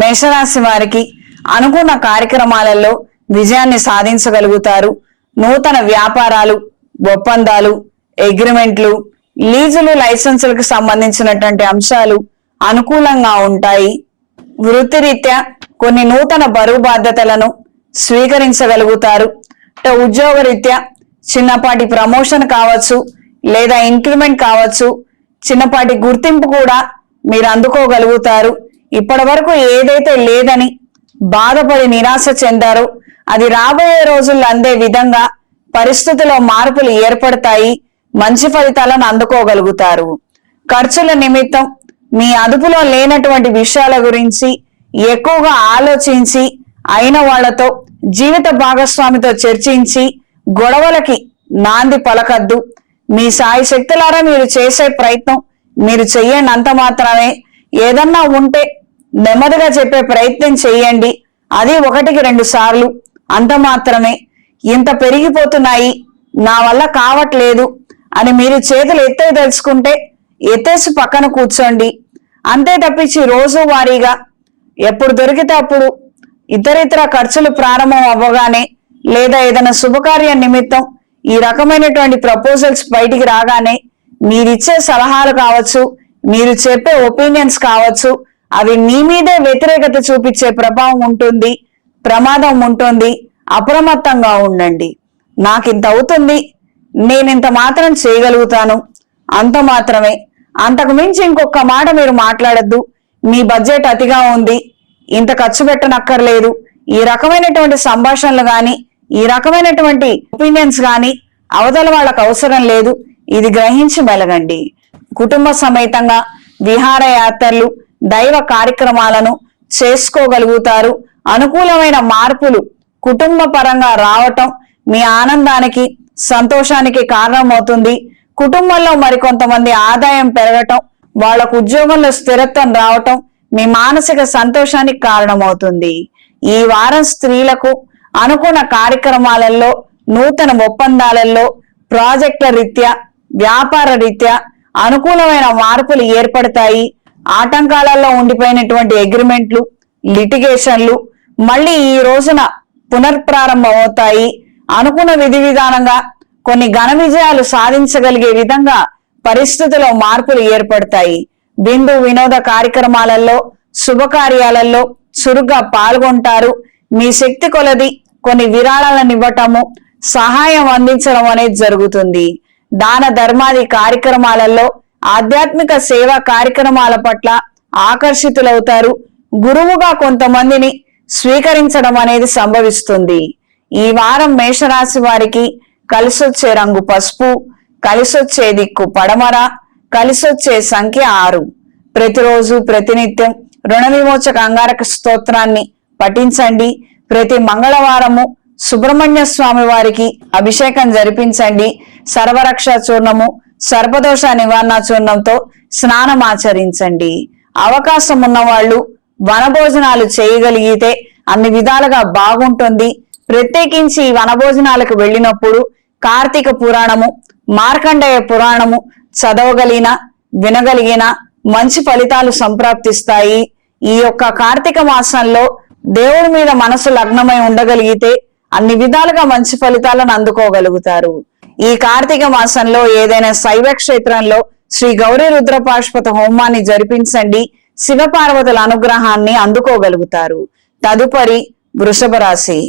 మేషరాశి వారికి అనుకున్న కార్యక్రమాలలో విజయాన్ని సాధించగలుగుతారు. నూతన వ్యాపారాలు ఒప్పందాలు అగ్రిమెంట్లు లీజులు లైసెన్సులకు సంబంధించినటువంటి అంశాలు అనుకూలంగా ఉంటాయి. వృత్తిరీత్యా కొన్ని నూతన బరువు బాధ్యతలను స్వీకరించగలుగుతారు. ఉద్యోగ ఉద్యోగరీత్యా చిన్నపాటి ప్రమోషన్ కావచ్చు లేదా ఇంక్రిమెంట్ కావచ్చు చిన్నపాటి గుర్తింపు కూడా మీరు అందుకోగలుగుతారు. ఇప్పటి వరకు ఏదైతే లేదని బాధపడి నిరాశ చెందారో అది రాబోయే రోజుల్లో అందే విధంగా పరిస్థితిలో మార్పులు ఏర్పడతాయి మంచి ఫలితాలను అందుకోగలుగుతారు. ఖర్చుల నిమిత్తం మీ అదుపులో లేనటువంటి విషయాల గురించి ఎక్కువగా ఆలోచించి అయిన వాళ్ళతో జీవిత భాగస్వామితో చర్చించి గొడవలకి నాంది పలకద్దు. మీ సాయి శక్తులారా మీరు చేసే ప్రయత్నం మీరు చెయ్యనంత మాత్రమే ఏదన్నా ఉంటే నెమ్మదిగా చెప్పే ప్రయత్నం చేయండి. అది ఒకటికి రెండు సార్లు. అంత మాత్రమే. ఇంత పెరిగిపోతున్నాయి. నా వల్ల కావట్లేదు అని మీరు చేతులు ఎత్తే తెలుసుకుంటే ఎత్తేసి పక్కన కూర్చోండి. అంతే తప్పించి రోజు వారీగా ఎప్పుడు దొరికితే అప్పుడు ఇతరితర ఖర్చులు ప్రారంభం అవ్వగానే లేదా ఏదైనా శుభకార్య నిమిత్తం ఈ రకమైనటువంటి ప్రపోజల్స్ బయటికి రాగానే మీరిచ్చే సలహాలు కావచ్చు మీరు చెప్పే ఒపీనియన్స్ కావచ్చు అవి మీ మీదే వ్యతిరేకత చూపించే ప్రభావం ఉంటుంది ప్రమాదం ఉంటుంది అప్రమత్తంగా ఉండండి. నాకు ఇంత అవుతుంది నేను ఇంత మాత్రం చేయగలుగుతాను. అంత మాత్రమే. అంతకు మించి ఇంకొక మాట మీరు మాట్లాడద్దు. మీ బడ్జెట్ అతిగా ఉంది. ఇంత ఖర్చు పెట్టనక్కర్లేదు. ఈ రకమైనటువంటి సంభాషణలు గాని ఈ రకమైనటువంటి ఒపీనియన్స్ గాని అవతల వాళ్ళకు అవసరం లేదు. ఇది గ్రహించి మెలగండి. కుటుంబ సమేతంగా విహారయాత్రలు దైవ కార్యక్రమాలను చేసుకోగలుగుతారు. అనుకూలమైన మార్పులు కుటుంబ పరంగా రావటం మీ ఆనందానికి సంతోషానికి కారణమవుతుంది. కుటుంబంలో మరికొంతమంది ఆదాయం పెరగటం వాళ్ళకు ఉద్యోగంలో స్థిరత్వం రావటం మీ మానసిక సంతోషానికి కారణమవుతుంది. ఈ వారం స్త్రీలకు అనుకున్న కార్యక్రమాలలో నూతన ఒప్పందాలలో ప్రాజెక్టుల రీత్యా వ్యాపార రీత్యా అనుకూలమైన మార్పులు ఏర్పడతాయి. ఆటంకాలలో ఉండిపోయినటువంటి అగ్రిమెంట్లు లిటిగేషన్లు మళ్ళీ ఈ రోజున పునర్ప్రారంభమవుతాయి. అనుకున్న విధి విధానంగా కొన్ని ఘన విజయాలు సాధించగలిగే విధంగా పరిస్థితుల్లో మార్పులు ఏర్పడతాయి. బిందు వినోద కార్యక్రమాలలో శుభకార్యాలలో చురుగ్గా పాల్గొంటారు. మీ శక్తి కొలది కొన్ని విరాళాలను ఇవ్వటము సహాయం అందించడం అనేది జరుగుతుంది. దాన ధర్మాది కార్యక్రమాలలో ఆధ్యాత్మిక సేవా కార్యక్రమాల పట్ల ఆకర్షితులవుతారు. గురువుగా కొంతమందిని స్వీకరించడం అనేది సంభవిస్తుంది. ఈ వారం మేషరాశి వారికి కలిసొచ్చే రంగు పసుపు కలిసొచ్చే దిక్కు పడమర కలిసొచ్చే సంఖ్య ఆరు. ప్రతిరోజు ప్రతినిత్యం రుణ విమోచక అంగారక స్తోత్రాన్ని పఠించండి. ప్రతి మంగళవారము సుబ్రహ్మణ్య స్వామి వారికి అభిషేకం జరిపించండి. సర్వరక్ష చూర్ణము సర్పదోష నివారణ చూర్ణంతో స్నానం ఆచరించండి అవకాశం ఉన్నవాళ్ళు వనభోజనాలు చేయగలిగితే అన్ని విధాలుగా బాగుంటుంది. ప్రత్యేకించి వనభోజనాలకు వెళ్ళినప్పుడు కార్తీక పురాణము మార్కండేయ పురాణము చదవగలిగిన వినగలిగిన మంచి ఫలితాలు సంప్రాప్తిస్తాయి. ఈ యొక్క కార్తీక మాసంలో దేవుడి మీద మనసు లగ్నమై ఉండగలిగితే అన్ని విధాలుగా మంచి ఫలితాలను అందుకోగలుగుతారు. ఈ కార్తీక మాసంలో ఏదైనా శైవ క్షేత్రంలో శ్రీ గౌరీ రుద్రపాష్పత హోమాన్ని జరిపించండి శివపార్వతుల అనుగ్రహాన్ని అందుకోగలుగుతారు. తదుపరి వృషభ రాశి.